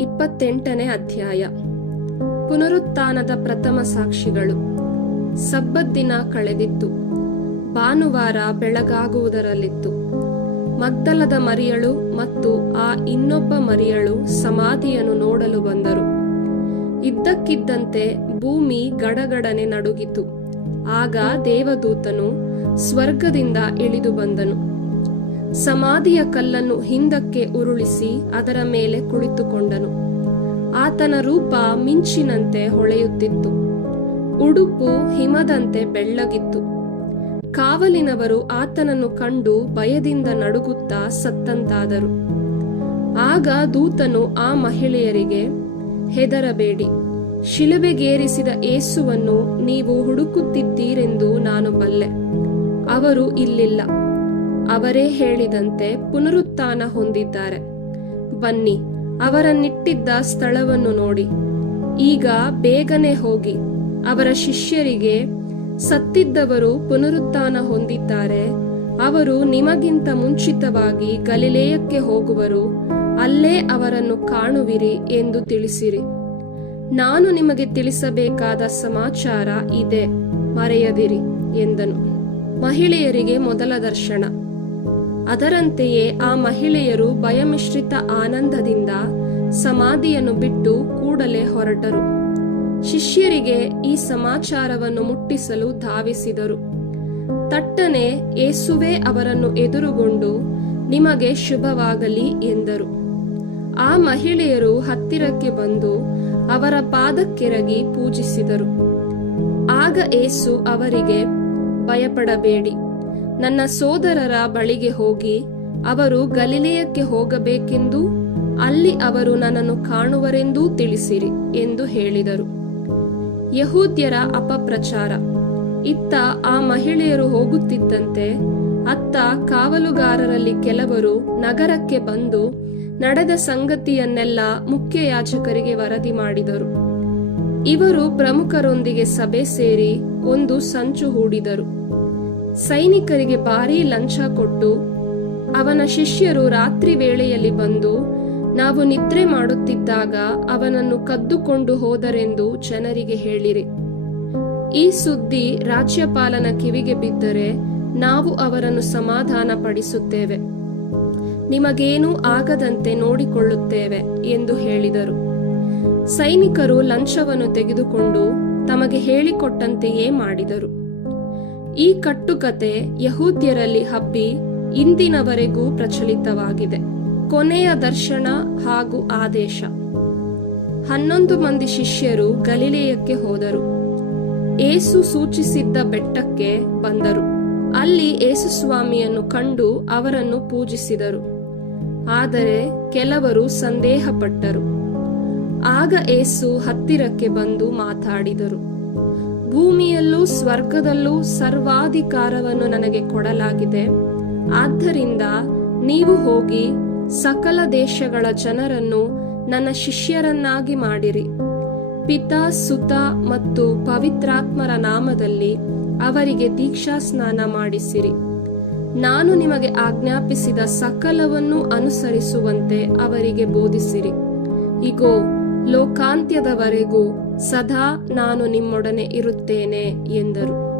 28ನೇ ಅಧ್ಯಾಯ. ಪುನರುತ್ಥಾನದ ಪ್ರಥಮ ಸಾಕ್ಷಿಗಳು. ಸಬ್ಬತ್ ದಿನ ಕಳೆದಿತ್ತು. ಭಾನುವಾರ ಬೆಳಗಾಗುವುದರಲ್ಲಿತ್ತು. ಮಗ್ದಲದ ಮರಿಯಳು ಮತ್ತು ಆ ಇನ್ನೊಬ್ಬ ಮರಿಯಳು ಸಮಾಧಿಯನ್ನು ನೋಡಲು ಬಂದರು. ಇದ್ದಕ್ಕಿದ್ದಂತೆ ಭೂಮಿ ಗಡಗಡನೆ ನಡುಗಿತು. ಆಗ ದೇವದೂತನು ಸ್ವರ್ಗದಿಂದ ಇಳಿದು ಬಂದನು. ಸಮಾಧಿಯ ಕಲ್ಲನ್ನು ಹಿಂದಕ್ಕೆ ಉರುಳಿಸಿ ಅದರ ಮೇಲೆ ಕುಳಿತುಕೊಂಡನು. ಆತನ ರೂಪ ಮಿಂಚಿನಂತೆ ಹೊಳೆಯುತ್ತಿತ್ತು. ಉಡುಪು ಹಿಮದಂತೆ ಬೆಳ್ಳಗಿತ್ತು. ಕಾವಲಿನವರು ಆತನನ್ನು ಕಂಡು ಭಯದಿಂದ ನಡುಗುತ್ತಾ ಸತ್ತಂತಾದರು. ಆಗ ದೂತನು ಆ ಮಹಿಳೆಯರಿಗೆ, ಹೆದರಬೇಡಿ, ಶಿಲುಬೆಗೇರಿಸಿದ ಯೇಸುವನ್ನು ನೀವು ಹುಡುಕುತ್ತಿದ್ದೀರೆಂದು ನಾನು ಬಲ್ಲೆ. ಅವರು ಇಲ್ಲಿಲ್ಲ. ಅವರೇ ಹೇಳಿದಂತೆ ಪುನರುತ್ಥಾನ ಹೊಂದಿದ್ದಾರೆ. ಬನ್ನಿ, ಅವರನ್ನಿಟ್ಟಿದ್ದ ಸ್ಥಳವನ್ನು ನೋಡಿ. ಈಗ ಬೇಗನೆ ಹೋಗಿ ಅವರ ಶಿಷ್ಯರಿಗೆ, ಸತ್ತಿದ್ದವರು ಪುನರುತ್ಥಾನ ಹೊಂದಿದ್ದಾರೆ, ಅವರು ನಿಮಗಿಂತ ಮುಂಚಿತವಾಗಿ ಗಲಿಲೇಯಕ್ಕೆ ಹೋಗುವರು, ಅಲ್ಲೇ ಅವರನ್ನು ಕಾಣುವಿರಿ ಎಂದು ತಿಳಿಸಿರಿ. ನಾನು ನಿಮಗೆ ತಿಳಿಸಬೇಕಾದ ಸಮಾಚಾರ ಇದೆ, ಮರೆಯದಿರಿ ಎಂದನು. ಮಹಿಳೆಯರಿಗೆ ಮೊದಲ ದರ್ಶನ. ಅದರಂತೆಯೇ ಆ ಮಹಿಳೆಯರು ಭಯಮಿಶ್ರಿತ ಆನಂದದಿಂದ ಸಮಾಧಿಯನ್ನು ಬಿಟ್ಟು ಕೂಡಲೇ ಹೊರಟರು. ಶಿಷ್ಯರಿಗೆ ಈ ಸಮಾಚಾರವನ್ನು ಮುಟ್ಟಿಸಲು ಧಾವಿಸಿದರು. ತಟ್ಟನೆ ಯೇಸುವೇ ಅವರನ್ನು ಎದುರುಗೊಂಡು, ನಿಮಗೆ ಶುಭವಾಗಲಿ ಎಂದರು. ಆ ಮಹಿಳೆಯರು ಹತ್ತಿರಕ್ಕೆ ಬಂದು ಅವರ ಪಾದಕ್ಕೆರಗಿ ಪೂಜಿಸಿದರು. ಆಗ ಯೇಸು ಅವರಿಗೆ, ಭಯಪಡಬೇಡಿ, ನನ್ನ ಸೋದರರ ಬಳಿಗೆ ಹೋಗಿ ಅವರು ಗಲಿಲೇಯಕ್ಕೆ ಹೋಗಬೇಕೆಂದೂ ಅಲ್ಲಿ ಅವರು ನನ್ನನ್ನು ಕಾಣುವರೆಂದೂ ತಿಳಿಸಿರಿ ಎಂದು ಹೇಳಿದರು. ಯಹೂದ್ಯರ ಅಪಪ್ರಚಾರ. ಇತ್ತ ಆ ಮಹಿಳೆಯರು ಹೋಗುತ್ತಿದ್ದಂತೆ ಅತ್ತ ಕಾವಲುಗಾರರಲ್ಲಿ ಕೆಲವರು ನಗರಕ್ಕೆ ಬಂದು ನಡೆದ ಸಂಗತಿಯನ್ನೆಲ್ಲ ಮುಖ್ಯಯಾಜಕರಿಗೆ ವರದಿ ಮಾಡಿದರು. ಇವರು ಪ್ರಮುಖರೊಂದಿಗೆ ಸಭೆ ಸೇರಿ ಒಂದು ಸಂಚು ಹೂಡಿದರು. ಸೈನಿಕರಿಗೆ ಭಾರೀ ಲಂಚ ಕೊಟ್ಟು, ಅವನ ಶಿಷ್ಯರು ರಾತ್ರಿ ವೇಳೆಯಲ್ಲಿ ಬಂದು ನಾವು ನಿದ್ರೆ ಮಾಡುತ್ತಿದ್ದಾಗ ಅವನನ್ನು ಕದ್ದುಕೊಂಡು ಹೋದರೆಂದು ಜನರಿಗೆ ಹೇಳಿರಿ. ಈ ಸುದ್ದಿ ರಾಜ್ಯಪಾಲನ ಕಿವಿಗೆ ಬಿದ್ದರೆ ನಾವು ಅವರನ್ನು ಸಮಾಧಾನ ಪಡಿಸುತ್ತೇವೆ, ನಿಮಗೇನೂ ಆಗದಂತೆ ನೋಡಿಕೊಳ್ಳುತ್ತೇವೆ ಎಂದು ಹೇಳಿದರು. ಸೈನಿಕರು ಲಂಚವನ್ನು ತೆಗೆದುಕೊಂಡು ತಮಗೆ ಹೇಳಿಕೊಟ್ಟಂತೆಯೇ ಮಾಡಿದರು. ಈ ಕಟ್ಟುಕತೆ ಯಹೂದ್ಯರಲ್ಲಿ ಹಬ್ಬಿ ಇಂದಿನವರೆಗೂ ಪ್ರಚಲಿತವಾಗಿದೆ. ಕೊನೆಯ ದರ್ಶನ ಹಾಗೂ ಆದೇಶ. 11 ಮಂದಿ ಶಿಷ್ಯರು ಗಲಿಲೇಯಕ್ಕೆ ಹೋದರು. ಯೇಸು ಸೂಚಿಸಿದ್ದ ಬೆಟ್ಟಕ್ಕೆ ಬಂದರು. ಅಲ್ಲಿ ಯೇಸುಸ್ವಾಮಿಯನ್ನು ಕಂಡು ಅವರನ್ನು ಪೂಜಿಸಿದರು. ಆದರೆ ಕೆಲವರು ಸಂದೇಹಪಟ್ಟರು. ಆಗ ಯೇಸು ಹತ್ತಿರಕ್ಕೆ ಬಂದು ಮಾತಾಡಿದರು. ಭೂಮಿಯಲ್ಲೂ ಸ್ವರ್ಗದಲ್ಲೂ ಸರ್ವಾಧಿಕಾರವನ್ನು ನನಗೆ ಕೊಡಲಾಗಿದೆ. ಆದ್ದರಿಂದ ನೀವು ಹೋಗಿ ಸಕಲ ದೇಶಗಳ ಜನರನ್ನು ನನ್ನ ಶಿಷ್ಯರನ್ನಾಗಿ ಮಾಡಿರಿ. ಪಿತಾ, ಸುತ ಮತ್ತು ಪವಿತ್ರಾತ್ಮರ ನಾಮದಲ್ಲಿ ಅವರಿಗೆ ದೀಕ್ಷಾ ಸ್ನಾನ ಮಾಡಿಸಿರಿ. ನಾನು ನಿಮಗೆ ಆಜ್ಞಾಪಿಸಿದ ಸಕಲವನ್ನು ಅನುಸರಿಸುವಂತೆ ಅವರಿಗೆ ಬೋಧಿಸಿರಿ. ಇಗೋ, ಲೋಕಾಂತ್ಯದವರೆಗೂ ಸದಾ ನಾನು ನಿಮ್ಮೊಡನೆ ಇರುತ್ತೇನೆ ಎಂದರು.